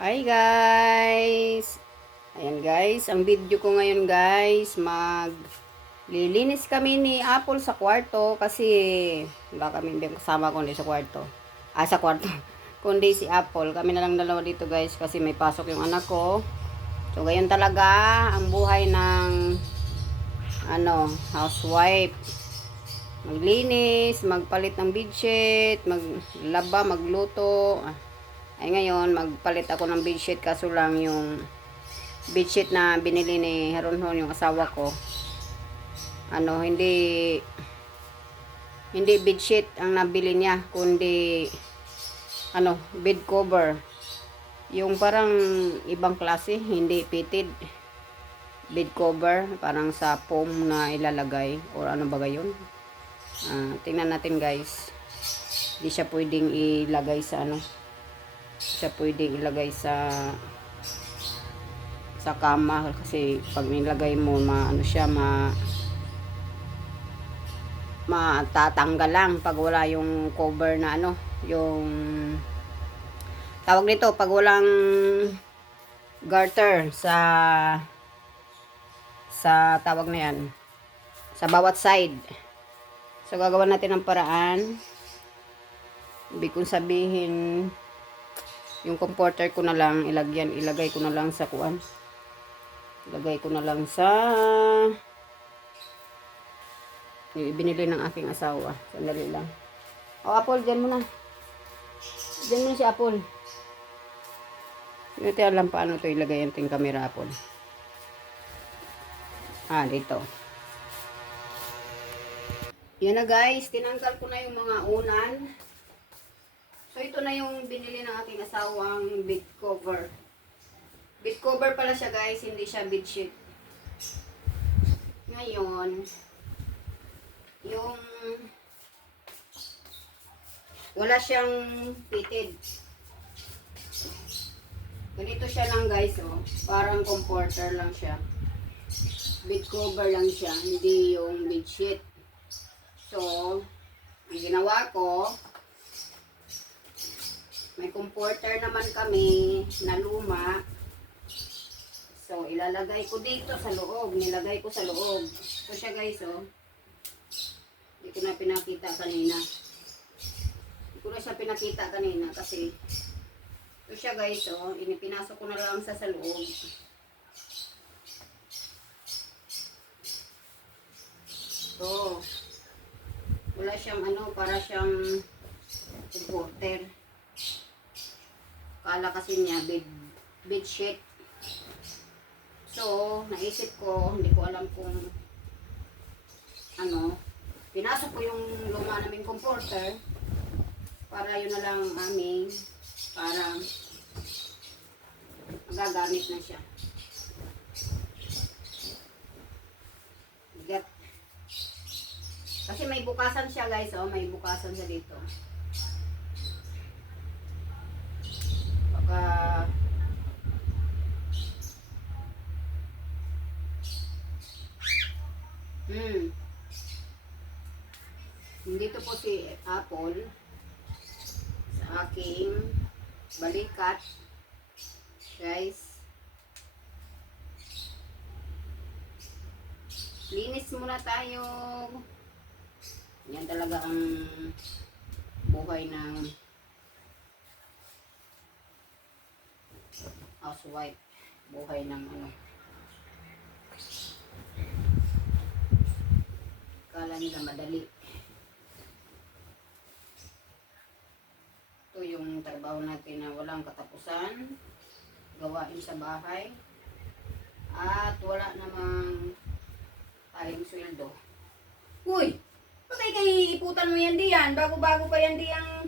Hi guys! Ayan guys, ang video ko ngayon guys, mag lilinis kami ni Apple sa kwarto kasi wala kami kasama kundi sa kwarto. Ah, sa kwarto. kundi si Apple. Kami na lang dalawa dito guys kasi may pasok yung anak ko. So, gayon talaga ang buhay ng ano, housewife. Maglinis, magpalit ng bedsheet, maglaba, magluto. Ah, ay ngayon, magpalit ako ng bedsheet kaso lang yung bedsheet na binili ni Haronhon yung asawa ko. Ano, hindi hindi bedsheet ang nabili niya, kundi ano, bed cover. Yung parang ibang klase, hindi fitted bed cover, parang sa foam na ilalagay or ano ba yun? Ah, tingnan natin guys. Hindi siya pwedeng ilagay sa ano, siya pwedeng ilagay sa sa kama kasi pag nilagay mo maano siya ma matatanggal lang pag wala yung cover na ano yung tawag nito pag walang garter sa sa tawag na yan sa bawat side. So gagawa natin ng paraan. Ibig kong sabihin yung comforter ko na lang ilagyan ilagay ko na lang sa kuan ilagay ko na lang sa binili ng aking asawa. Sandali lang. O Apple dyan mo na. Dyan mo na si Apple. Hindi alam paano to ilagay yung ting camera Apple. Ah dito. Yan na guys. Tinanggal ko na yung mga unan So, ito na yung binili ng aking asawang bed cover. Bed cover pala siya guys, hindi siya bed sheet. Ngayon, yung wala siyang fitted. Ganito siya lang guys, oh. Parang comforter lang siya. Bed cover lang siya, hindi yung bed sheet. So, ang ginawa ko, may comforter naman kami na luma. So, ilalagay ko dito sa loob. Nilagay ko sa loob. So, siya guys, oh. Hindi ko na pinakita kanina. Hindi ko na siya pinakita kanina kasi ito siya guys, oh. Inipinasok ko na lang sa sa loob. So, wala siyang ano, para siyang comforter. Kala kasi niya bed, bed sheet. So, naisip ko, hindi ko alam kung ano, pinasok ko yung luma naming comforter para yun na lang aming para magagamit na siya. Kasi may bukasan siya guys, oh, may bukasan siya dito. Baka Hmm. Dito po si Apple sa aking balikat. Guys. Linis muna tayo. Yan talaga ang buhay ng housewife. Buhay ng ano. Kala nila madali. Ito yung trabaho natin na walang katapusan. Gawain sa bahay. At wala namang tayong sweldo. Uy! Patay kay iputan mo yan diyan. Bago-bago pa yan diyang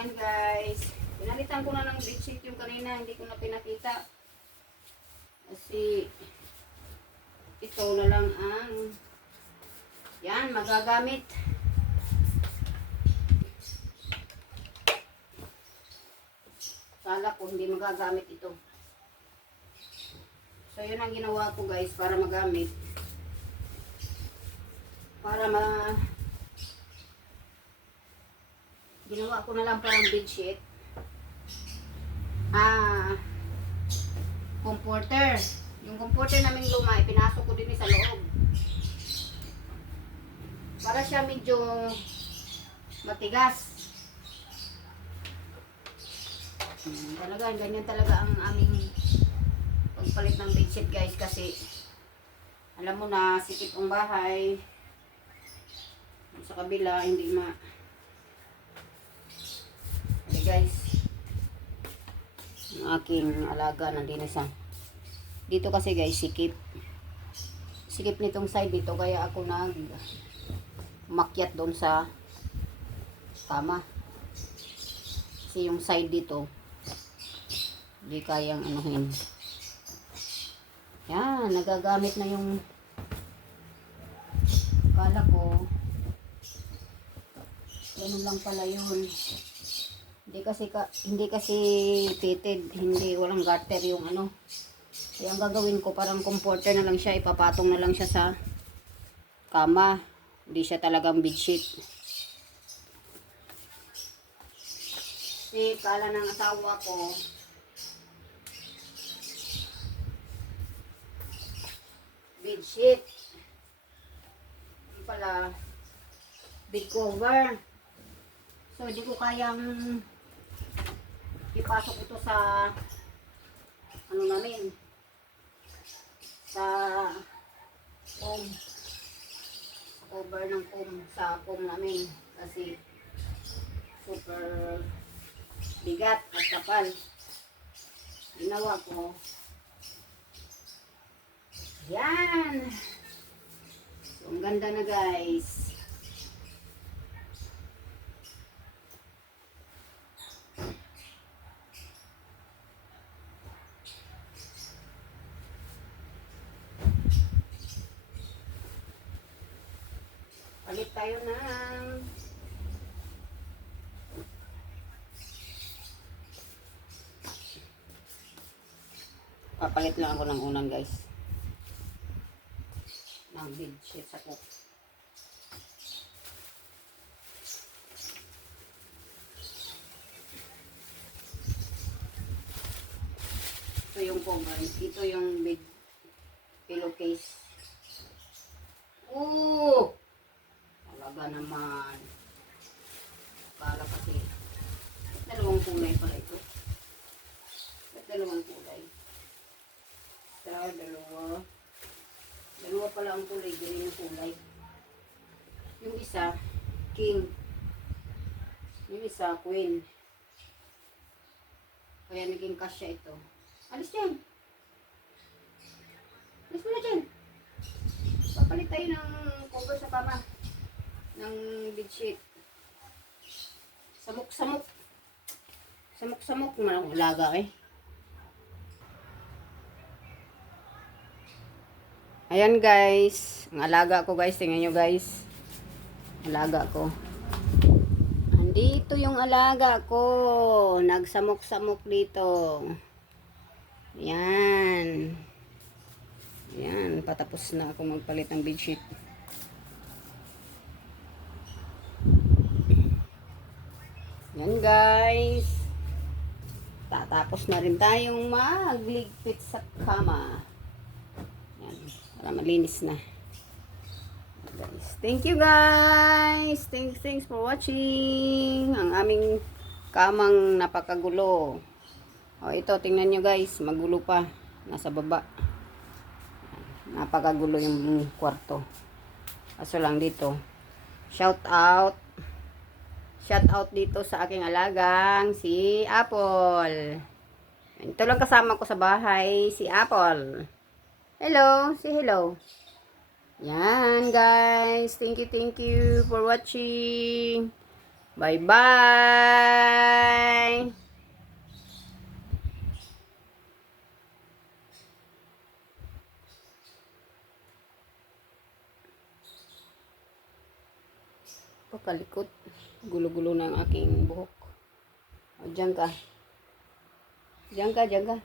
Yan guys. Pinalitan ko na ng bedsheet yung kanina. Hindi ko na pinakita. Kasi ito na lang ang yan, magagamit. Kala ko hindi magagamit ito. So yun ang ginawa ko guys para magamit. Para ma Ginawa ko na lang parang bedsheet. Ah, comforter. Yung comforter namin luma, ipinasok ko din sa loob. Para siya medyo matigas. Hmm, talaga, ganyan talaga ang aming pagpalit ng bedsheet guys kasi alam mo na, sikip ang bahay. Sa kabila, hindi ma... Guys. Ang aking alaga nandito sa... Dito kasi guys, sikip. Sikip nitong side dito, kaya ako nag... Makyat doon sa kama. Kasi yung side dito, hindi kayang anuhin. Yan, nagagamit na yung kala ko. Ganun lang pala yun. Hindi kasi ka, hindi kasi fitted, hindi walang garter yung ano. Kaya ang gagawin ko parang comforter na lang siya, ipapatong na lang siya sa kama. Hindi siya talagang bedsheet. Kasi kala ng asawa ko, bedsheet. Yung pala, bed cover. So, hindi ko kayang ipasok ito sa ano namin sa foam. Cover ng foam sa foam namin. Kasi super bigat at kapal. Ginawa ko. Yan! So ang ganda na guys palit tayo ng papalit lang ako ng unan guys. Ng bedsheet sa ko ito yung cover ito yung bed pillowcase. Oo! Talaga naman. Kala kasi. Dalawang kulay pala ito? Ba't dalawang kulay? Isa, dalawa. Dalawa pala ang kulay. Ganyan yung kulay. Yung isa, king. Yung isa, queen. Kaya naging kasya ito. Alis dyan! Alis mo na dyan! Papalit tayo ng cover sa kama. Ng bedsheet. Samok-samok. Samok-samok naman ang alaga eh. Ayan guys. Ang alaga ko guys. Tingnan nyo guys. Alaga ko. Andito yung alaga ko. Nagsamok-samok dito. Yan. Yan, patapos na ako magpalit ng bedsheet. Yan guys. Tatapos na rin tayong magligpit sa kama. Yan, para malinis na. Guys, thank you guys. Thanks, thanks for watching. Ang aming kamang napakagulo. O ito, tingnan nyo guys, magulo pa. Nasa baba napakagulo yung kwarto kaso lang dito shout out shout out dito sa aking alagang si Apple. Ito lang kasama ko sa bahay si Apple. Hello si hello. Yan guys. Thank you thank you for watching. Bye Pakalikot. Gulo-gulo na ang aking buhok. O, dyan ka. Dyan ka, dyan ka.